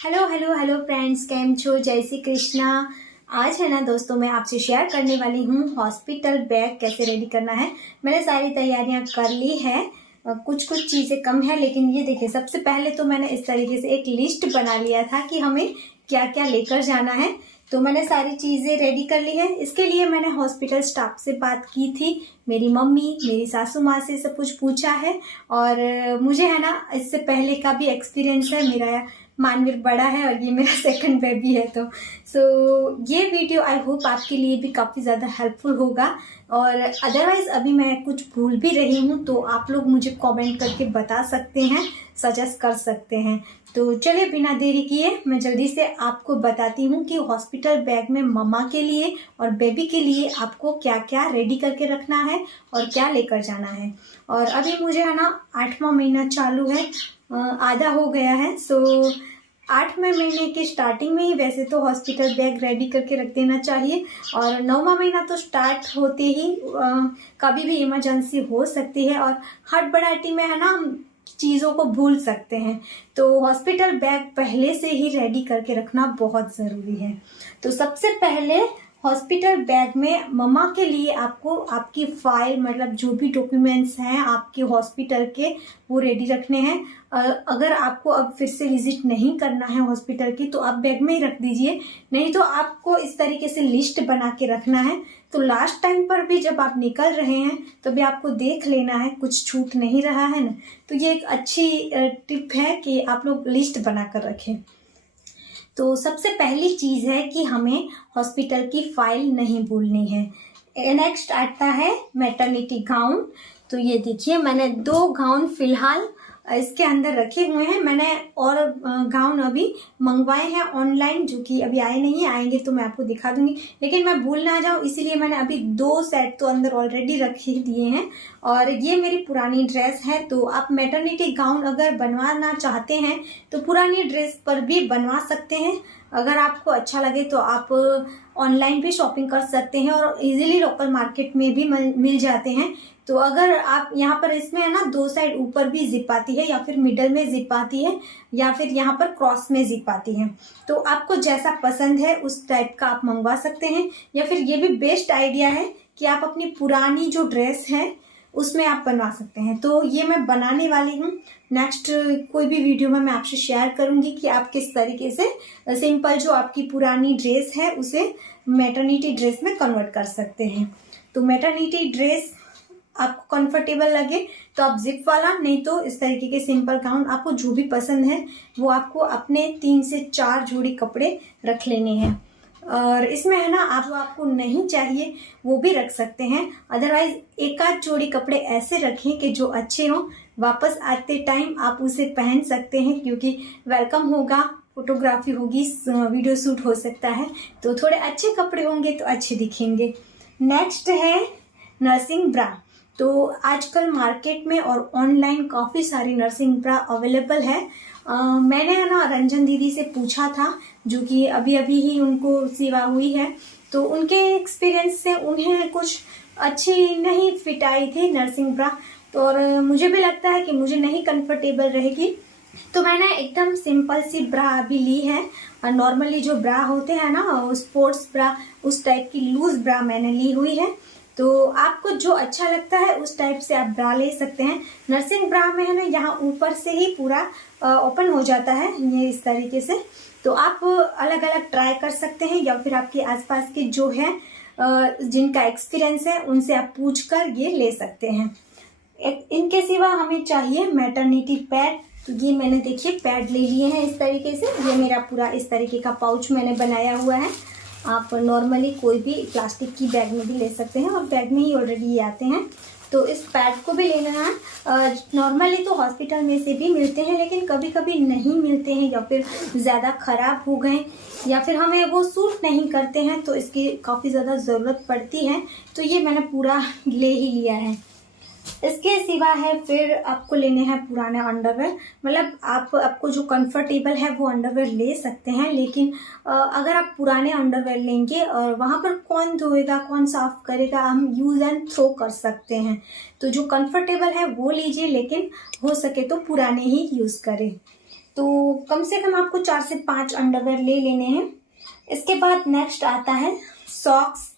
Hello hello hello friends, केम छो? जय श्री कृष्णा। आज है ना दोस्तों, मैं आपसे शेयर करने वाली हूँ हॉस्पिटल बैग कैसे रेडी करना है। मैंने सारी तैयारियां कर ली है, कुछ कुछ चीज़ें कम है, लेकिन ये देखिए, सबसे पहले तो मैंने इस तरीके से एक लिस्ट बना लिया था कि हमें क्या क्या लेकर जाना है। तो मैंने सारी चीज़ें रेडी कर ली है। इसके लिए मैंने हॉस्पिटल स्टाफ से बात की थी, मेरी मम्मी, मेरी सासू माँ से सब कुछ पूछा है। और मुझे है ना इससे पहले का भी एक्सपीरियंस है, मेरा मानवीर बड़ा है और ये मेरा सेकंड बेबी है। तो ये वीडियो आई होप आपके लिए भी काफ़ी ज़्यादा हेल्पफुल होगा। और अदरवाइज अभी मैं कुछ भूल भी रही हूँ तो आप लोग मुझे कमेंट करके बता सकते हैं, सजेस्ट कर सकते हैं। तो चलिए बिना देरी किए मैं जल्दी से आपको बताती हूँ कि हॉस्पिटल बैग में मम्मा के लिए और बेबी के लिए आपको क्या क्या रेडी करके रखना है और क्या लेकर जाना है। और अभी मुझे है ना 8वां महीना चालू है, आधा हो गया है। 8वें महीने के स्टार्टिंग में ही वैसे तो हॉस्पिटल बैग रेडी करके रख देना चाहिए। और 9वां महीना तो स्टार्ट होते ही कभी भी इमरजेंसी हो सकती है और हड़बड़ाहटी में है ना हम चीज़ों को भूल सकते हैं। तो हॉस्पिटल बैग पहले से ही रेडी करके रखना बहुत ज़रूरी है। तो सबसे पहले हॉस्पिटल बैग में मम्मा के लिए आपको आपकी फाइल, मतलब जो भी डॉक्यूमेंट्स हैं आपके हॉस्पिटल के, वो रेडी रखने हैं। अगर आपको अब फिर से विजिट नहीं करना है हॉस्पिटल की तो आप बैग में ही रख दीजिए, नहीं तो आपको इस तरीके से लिस्ट बना के रखना है। तो लास्ट टाइम पर भी जब आप निकल रहे हैं तो भी आपको देख लेना है कुछ छूट नहीं रहा है ना। तो ये एक अच्छी टिप है कि आप लोग लिस्ट बनाकर रखें। तो सबसे पहली चीज़ है कि हमें हॉस्पिटल की फाइल नहीं भूलनी है। नेक्स्ट आता है मैटरनिटी गाउन। तो ये देखिए, मैंने 2 गाउन फिलहाल इसके अंदर रखे हुए हैं। मैंने और गाउन अभी मंगवाए हैं ऑनलाइन, जो कि अभी आए नहीं, आएंगे तो मैं आपको दिखा दूंगी, लेकिन मैं भूल ना जाऊं इसीलिए मैंने अभी 2 सेट तो अंदर ऑलरेडी रख ही दिए हैं। और ये मेरी पुरानी ड्रेस है। तो आप मैटरनिटी गाउन अगर बनवाना चाहते हैं तो पुरानी ड्रेस पर भी बनवा सकते हैं। अगर आपको अच्छा लगे तो आप ऑनलाइन भी शॉपिंग कर सकते हैं और इजीली लोकल मार्केट में भी मिल जाते हैं। तो अगर आप यहाँ पर, इसमें है ना 2 साइड ऊपर भी जिप आती है, या फिर मिडल में जिप आती है, या फिर यहाँ पर क्रॉस में जिप आती है। तो आपको जैसा पसंद है उस टाइप का आप मंगवा सकते हैं। या फिर ये भी बेस्ट आइडिया है कि आप अपनी पुरानी जो ड्रेस है उसमें आप बनवा सकते हैं। तो ये मैं बनाने वाली हूँ। नेक्स्ट कोई भी वीडियो में मैं आपसे शेयर करूंगी कि आप किस तरीके से सिंपल जो आपकी पुरानी ड्रेस है उसे मैटरनिटी ड्रेस में कन्वर्ट कर सकते हैं। तो मैटरनिटी ड्रेस आपको कंफर्टेबल लगे तो आप जिप वाला, नहीं तो इस तरीके के सिंपल गाउन, आपको जो भी पसंद है वो आपको अपने 3 से 4 जोड़ी कपड़े रख लेने हैं। और इसमें है ना आप जो आपको नहीं चाहिए वो भी रख सकते हैं। अदरवाइज 1 आध जोड़ी कपड़े ऐसे रखें कि जो अच्छे हों, वापस आते टाइम आप उसे पहन सकते हैं, क्योंकि वेलकम होगा, फोटोग्राफी होगी, वीडियो शूट हो सकता है, तो थोड़े अच्छे कपड़े होंगे तो अच्छे दिखेंगे। नेक्स्ट है नर्सिंग ब्रा। तो आजकल मार्केट में और ऑनलाइन काफ़ी सारी नर्सिंग ब्रा अवेलेबल है। मैंने है ना रंजन दीदी से पूछा था, जो कि अभी अभी ही उनको सेवा हुई है। तो उनके एक्सपीरियंस से उन्हें कुछ अच्छी नहीं फिट आई थी नर्सिंग ब्रा, तो और मुझे भी लगता है कि मुझे नहीं कंफर्टेबल रहेगी। तो मैंने एकदम सिंपल सी ब्रा अभी ली है। और नॉर्मली जो ब्रा होते हैं ना स्पोर्ट्स ब्रा, उस टाइप की लूज ब्रा मैंने ली हुई है। तो आपको जो अच्छा लगता है उस टाइप से आप ब्रा ले सकते हैं। नर्सिंग ब्रा में है ना यहाँ ऊपर से ही पूरा ओपन हो जाता है, ये इस तरीके से। तो आप अलग अलग ट्राई कर सकते हैं, या फिर आपके आसपास के जो है जिनका एक्सपीरियंस है उनसे आप पूछकर ये ले सकते हैं। इनके सिवा हमें चाहिए मैटरनिटी पैड। तो ये मैंने देखिए पैड ले लिए हैं इस तरीके से। ये मेरा पूरा इस तरीके का पाउच मैंने बनाया हुआ है। आप नॉर्मली कोई भी प्लास्टिक की बैग में भी ले सकते हैं, और बैग में ही ऑलरेडी आते हैं। तो इस पैड को भी लेना है। नॉर्मली तो हॉस्पिटल में से भी मिलते हैं, लेकिन कभी कभी नहीं मिलते हैं, या फिर ज़्यादा ख़राब हो गए, या फिर हमें वो सूट नहीं करते हैं, तो इसकी काफ़ी ज़्यादा ज़रूरत पड़ती है। तो ये मैंने पूरा ले ही लिया है। इसके सिवा है फिर आपको लेने हैं पुराने अंडरवेयर। मतलब आपको जो कंफर्टेबल है वो अंडरवेयर ले सकते हैं, लेकिन अगर आप पुराने अंडरवेयर लेंगे और वहाँ पर कौन धोएगा, कौन साफ करेगा, हम यूज़ एंड थ्रो कर सकते हैं। तो जो कंफर्टेबल है वो लीजिए, लेकिन हो सके तो पुराने ही यूज़ करें। तो कम से कम आपको 4 से 5 अंडरवेयर ले लेने हैं। इसके बाद नेक्स्ट आता है सॉक्स।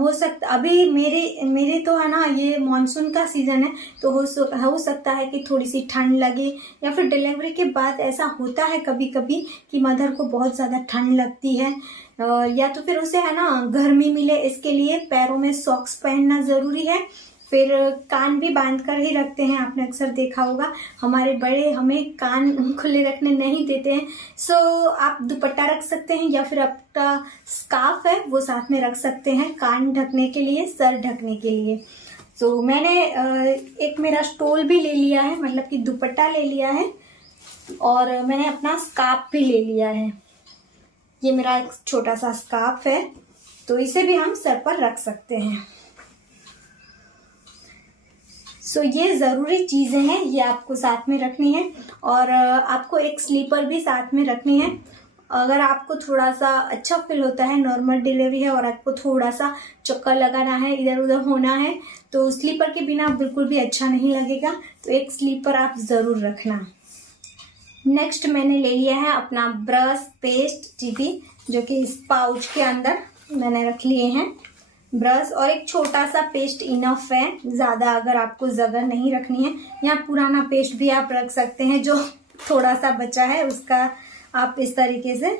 हो सकता अभी मेरे तो है ना, ये मानसून का सीज़न है, तो हो सकता है कि थोड़ी सी ठंड लगे, या फिर डिलीवरी के बाद ऐसा होता है कभी कभी कि मदर को बहुत ज़्यादा ठंड लगती है, या तो फिर उसे है ना गर्मी मिले, इसके लिए पैरों में सॉक्स पहनना ज़रूरी है। फिर कान भी बांध कर ही रखते हैं, आपने अक्सर देखा होगा हमारे बड़े हमें कान खुले रखने नहीं देते हैं। सो आप दुपट्टा रख सकते हैं, या फिर आपका स्कार्फ है वो साथ में रख सकते हैं कान ढकने के लिए, सर ढकने के लिए। सो मैंने एक मेरा स्टोल भी ले लिया है, मतलब कि दुपट्टा ले लिया है, और मैंने अपना स्कार्फ भी ले लिया है। ये मेरा एक छोटा सा स्कार्फ है, तो इसे भी हम सर पर रख सकते हैं। सो ये ज़रूरी चीज़ें हैं, ये आपको साथ में रखनी है। और आपको एक स्लीपर भी साथ में रखनी है। अगर आपको थोड़ा सा अच्छा फील होता है, नॉर्मल डिलीवरी है और आपको थोड़ा सा चक्कर लगाना है, इधर उधर होना है, तो स्लीपर के बिना बिल्कुल भी अच्छा नहीं लगेगा, तो एक स्लीपर आप ज़रूर रखना। नेक्स्ट मैंने ले लिया है अपना ब्रश, पेस्ट, टीवी, जो कि इस पाउच के अंदर मैंने रख लिए हैं। ब्रश और एक छोटा सा पेस्ट इनफ है, ज़्यादा अगर आपको जगह नहीं रखनी है। यहाँ पुराना पेस्ट भी आप रख सकते हैं, जो थोड़ा सा बचा है उसका आप इस तरीके से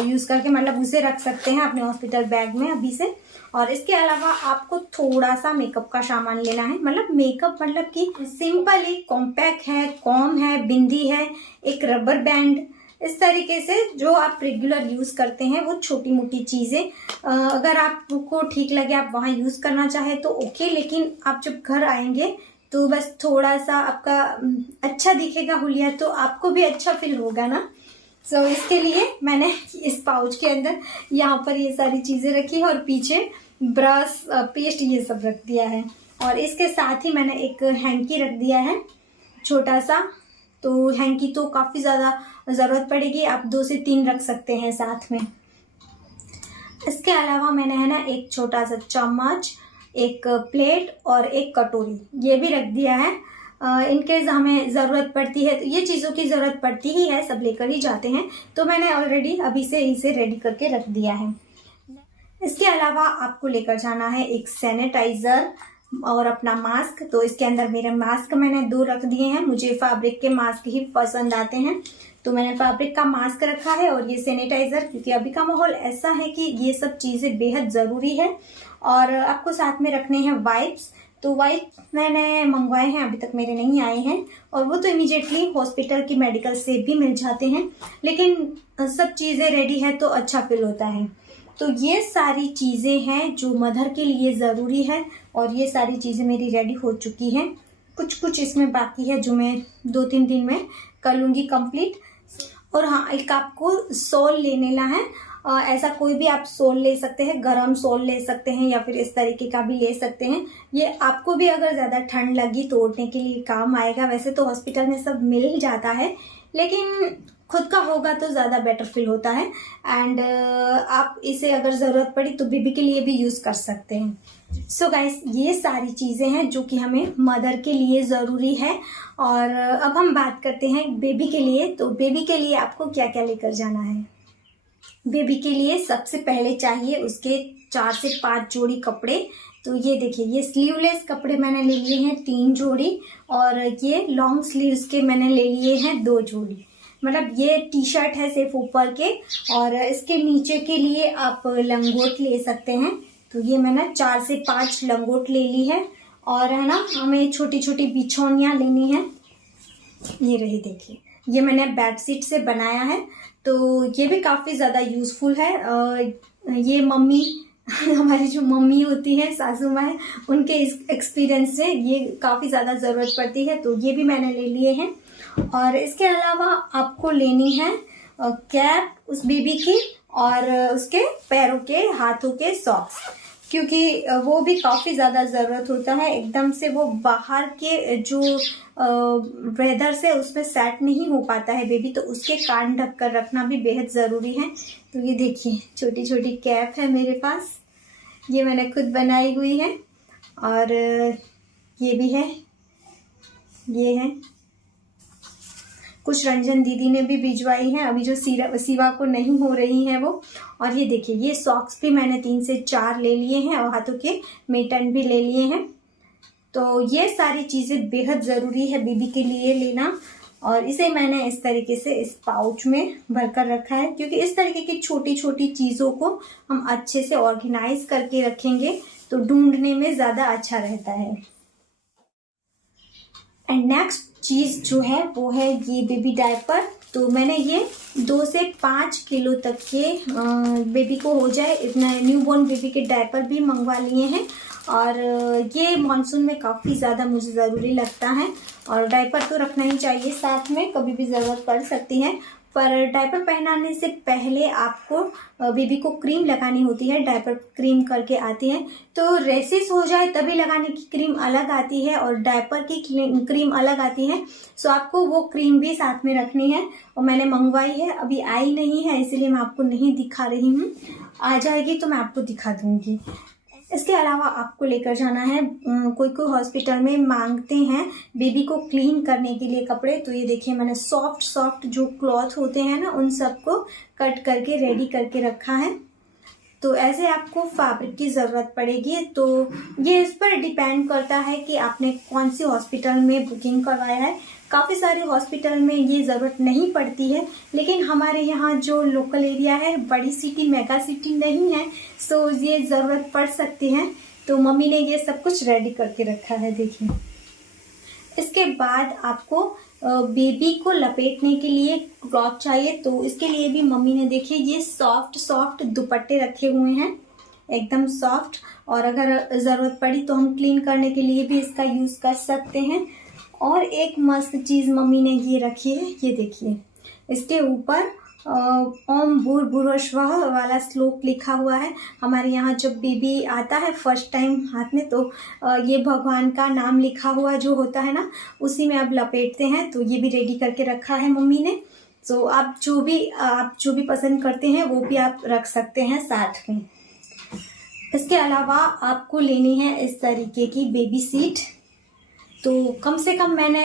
यूज़ करके, मतलब उसे रख सकते हैं अपने हॉस्पिटल बैग में अभी से। और इसके अलावा आपको थोड़ा सा मेकअप का सामान लेना है, मतलब मेकअप मतलब कि सिंपल ही कॉम्पैक्ट है, कॉम है, बिंदी है, एक रबर बैंड, इस तरीके से जो आप रेगुलर यूज़ करते हैं वो छोटी मोटी चीज़ें अगर आपको ठीक लगे, आप वहाँ यूज़ करना चाहे तो ओके, लेकिन आप जब घर आएंगे तो बस थोड़ा सा आपका अच्छा दिखेगा हुलिया, तो आपको भी अच्छा फील होगा ना। सो इसके लिए मैंने इस पाउच के अंदर यहाँ पर ये सारी चीज़ें रखी है, और पीछे ब्रश, पेस्ट, ये सब रख दिया है। और इसके साथ ही मैंने एक हैंकी रख दिया है छोटा सा, तो हैंकी तो काफ़ी ज़्यादा ज़रूरत पड़ेगी, आप 2 से 3 रख सकते हैं साथ में। इसके अलावा मैंने है ना एक छोटा सा चम्मच, एक प्लेट और एक कटोरी ये भी रख दिया है। इनकेस हमें ज़रूरत पड़ती है, तो ये चीज़ों की ज़रूरत पड़ती ही है, सब लेकर ही जाते हैं, तो मैंने ऑलरेडी अभी से इसे रेडी करके रख दिया है। इसके अलावा आपको लेकर जाना है एक सैनिटाइज़र और अपना मास्क। तो इसके अंदर मेरे मास्क मैंने 2 रख दिए हैं, मुझे फैब्रिक के मास्क ही पसंद आते हैं, तो मैंने फैब्रिक का मास्क रखा है, और ये सैनिटाइज़र, क्योंकि अभी का माहौल ऐसा है कि ये सब चीज़ें बेहद ज़रूरी है। और आपको साथ में रखने हैं वाइप्स, तो वाइप्स मैंने मंगवाए हैं, अभी तक मेरे नहीं आए हैं, और वो तो इमीडिएटली हॉस्पिटल की मेडिकल से भी मिल जाते हैं, लेकिन सब चीज़ें रेडी है तो अच्छा फील होता है। तो ये सारी चीज़ें हैं जो मदर के लिए ज़रूरी है, और ये सारी चीज़ें मेरी रेडी हो चुकी हैं। कुछ इसमें बाकी है जो मैं 2-3 दिन में कर लूँगी कंप्लीट। और हाँ, एक आपको सोल ले लेना है, ऐसा कोई भी आप सोल ले सकते हैं, गरम सोल ले सकते हैं, या फिर इस तरीके का भी ले सकते हैं। ये आपको भी अगर ज़्यादा ठंड लगी तो ओढ़ने के लिए काम आएगा। वैसे तो हॉस्पिटल में सब मिल जाता है, लेकिन खुद का होगा तो ज़्यादा बेटर फील होता है। एंड आप इसे अगर ज़रूरत पड़ी तो बेबी के लिए भी यूज़ कर सकते हैं। सो गाइस, ये सारी चीज़ें हैं जो कि हमें मदर के लिए ज़रूरी है। और अब हम बात करते हैं बेबी के लिए। तो बेबी के लिए आपको क्या क्या लेकर जाना है। बेबी के लिए सबसे पहले चाहिए उसके 4 से 5 जोड़ी कपड़े। तो ये देखिए, ये स्लीवलेस कपड़े मैंने ले लिए हैं 3 जोड़ी, और ये लॉन्ग स्लीव्स के मैंने ले लिए हैं 2 जोड़ी। मतलब ये टी शर्ट है सिर्फ ऊपर के, और इसके नीचे के लिए आप लंगोट ले सकते हैं। तो ये मैंने 4 से 5 लंगोट ले ली है। और है ना, हमें छोटी छोटी बिछौनियाँ लेनी है। ये रही, देखिए, ये मैंने बेडशीट से बनाया है, तो ये भी काफ़ी ज़्यादा यूज़फुल है। ये मम्मी हमारी जो मम्मी होती है, सासू माँ है, उनके इस एक्सपीरियंस से ये काफ़ी ज़्यादा ज़रूरत पड़ती है, तो ये भी मैंने ले लिए हैं। और इसके अलावा आपको लेनी है कैप उस बेबी की, और उसके पैरों के, हाथों के सॉक्स, क्योंकि वो भी काफ़ी ज़्यादा ज़रूरत होता है। एकदम से वो बाहर के जो वेदर से उसमें सेट नहीं हो पाता है बेबी, तो उसके कान ढक कर रखना भी बेहद ज़रूरी है। तो ये देखिए, छोटी छोटी कैप है मेरे पास, ये मैंने खुद बनाई हुई है। और ये भी है, ये है। कुछ रंजन दीदी ने भी भिजवाई है, अभी जो सिवा को नहीं हो रही है वो। और ये देखिए, ये सॉक्स भी मैंने 3 से 4 ले लिए हैं और हाथों के मिटन भी ले लिए हैं। तो ये सारी चीज़ें बेहद ज़रूरी है बेबी के लिए लेना। और इसे मैंने इस तरीके से इस पाउच में भरकर रखा है, क्योंकि इस तरीके की छोटी छोटी चीज़ों को हम अच्छे से ऑर्गेनाइज करके रखेंगे तो ढूंढने में ज़्यादा अच्छा रहता है। एंड नेक्स्ट चीज़ जो है वो है ये बेबी डायपर। तो मैंने ये 2 से 5 किलो तक के बेबी को हो जाए इतना न्यूबॉर्न बेबी के डायपर भी मंगवा लिए हैं। और ये मानसून में काफ़ी ज़्यादा मुझे ज़रूरी लगता है, और डायपर तो रखना ही चाहिए साथ में, कभी भी ज़रूरत पड़ सकती है। पर डायपर पहनाने से पहले आपको बेबी को क्रीम लगानी होती है, डायपर क्रीम करके आती है। तो रेसिस हो जाए तभी लगाने की क्रीम अलग आती है और डायपर की क्रीम अलग आती है। सो आपको वो क्रीम भी साथ में रखनी है, और मैंने मंगवाई है, अभी आई नहीं है इसलिए मैं आपको नहीं दिखा रही हूँ। आ जाएगी तो मैं आपको दिखा दूँगी। इसके अलावा आपको लेकर जाना है, कोई कोई हॉस्पिटल में मांगते हैं बेबी को क्लीन करने के लिए कपड़े। तो ये देखिए, मैंने सॉफ्ट जो क्लॉथ होते हैं ना, उन सबको कट करके रेडी करके रखा है। तो ऐसे आपको फैब्रिक की ज़रूरत पड़ेगी। तो ये इस पर डिपेंड करता है कि आपने कौन सी हॉस्पिटल में बुकिंग करवाया है। काफ़ी सारे हॉस्पिटल में ये ज़रूरत नहीं पड़ती है, लेकिन हमारे यहाँ जो लोकल एरिया है, बड़ी सिटी मेगा सिटी नहीं है, सो ये ज़रूरत पड़ सकती है। तो मम्मी ने ये सब कुछ रेडी करके रखा है, देखिए। इसके बाद आपको बेबी को लपेटने के लिए क्लॉथ चाहिए, तो इसके लिए भी मम्मी ने देखिए ये सॉफ्ट दुपट्टे रखे हुए हैं, एकदम सॉफ्ट। और अगर ज़रूरत पड़ी तो हम क्लीन करने के लिए भी इसका यूज़ कर सकते हैं। और एक मस्त चीज़ मम्मी ने ये रखी है, ये देखिए, इसके ऊपर ओम भूर्भुवस्वः वाला श्लोक लिखा हुआ है। हमारे यहाँ जब बेबी आता है फर्स्ट टाइम हाथ में, तो ये भगवान का नाम लिखा हुआ जो होता है ना, उसी में आप लपेटते हैं। तो ये भी रेडी करके रखा है मम्मी ने। तो आप जो भी पसंद करते हैं वो भी आप रख सकते हैं साथ में। इसके अलावा आपको लेनी है इस तरीके की बेबी सीट। तो कम से कम मैंने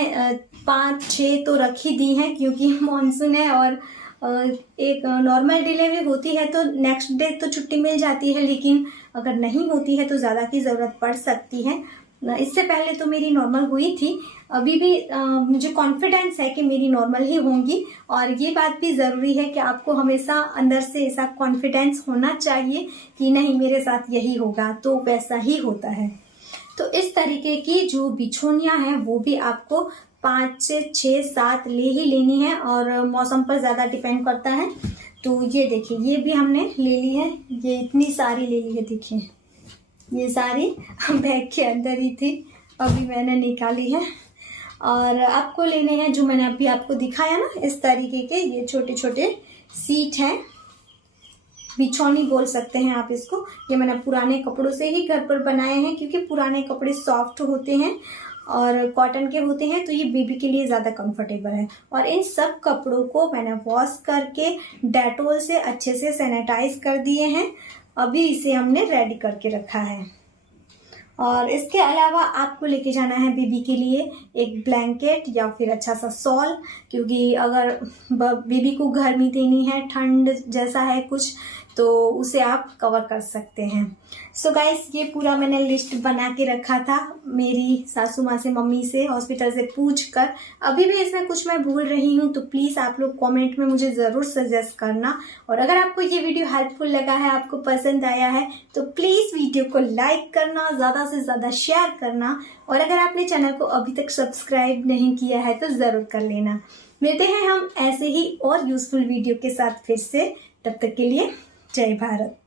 5-6 तो रख ही दी हैं, क्योंकि मानसून है और एक नॉर्मल डिलीवरी होती है तो नेक्स्ट डे तो छुट्टी मिल जाती है, लेकिन अगर नहीं होती है तो ज़्यादा की ज़रूरत पड़ सकती है। इससे पहले तो मेरी नॉर्मल हुई थी, अभी भी मुझे कॉन्फिडेंस है कि मेरी नॉर्मल ही होंगी। और ये बात भी ज़रूरी है कि आपको हमेशा अंदर से ऐसा कॉन्फिडेंस होना चाहिए कि नहीं, मेरे साथ यही होगा, तो वैसा ही होता है। तो इस तरीके की जो बिछोनियाँ हैं वो भी आपको 5 से 6, 7 ले ही लेनी है, और मौसम पर ज़्यादा डिपेंड करता है। तो ये देखिए, ये भी हमने ले ली है, ये इतनी सारी ले ली है, देखिए ये सारी बैग के अंदर ही थी, अभी मैंने निकाली है। और आपको लेने हैं जो मैंने अभी आपको दिखाया ना, इस तरीके के ये छोटे छोटे सीट हैं, बिछौनी बोल सकते हैं आप इसको। ये मैंने पुराने कपड़ों से ही घर पर बनाए हैं, क्योंकि पुराने कपड़े सॉफ्ट होते हैं और कॉटन के होते हैं, तो ये बेबी के लिए ज़्यादा कंफर्टेबल है। और इन सब कपड़ों को मैंने वॉश करके डेटॉल से अच्छे से सैनिटाइज कर दिए हैं। अभी इसे हमने रेडी करके रखा है। और इसके अलावा आपको लेके जाना है बेबी के लिए एक ब्लैंकेट या फिर अच्छा सा शॉल, क्योंकि अगर बेबी को गर्मी देनी है, ठंड जैसा है कुछ, तो उसे आप कवर कर सकते हैं। सो गाइस, ये पूरा मैंने लिस्ट बना के रखा था मेरी सासू माँ से, मम्मी से, हॉस्पिटल से पूछ कर। अभी भी इसमें कुछ मैं भूल रही हूँ तो प्लीज़ आप लोग कमेंट में मुझे ज़रूर सजेस्ट करना। और अगर आपको ये वीडियो हेल्पफुल लगा है, आपको पसंद आया है, तो प्लीज़ वीडियो को लाइक करना, ज़्यादा से ज़्यादा शेयर करना। और अगर आपने चैनल को अभी तक सब्सक्राइब नहीं किया है तो ज़रूर कर लेना। मिलते हैं हम ऐसे ही और यूज़फुल वीडियो के साथ फिर से, तब तक के लिए जय भारत।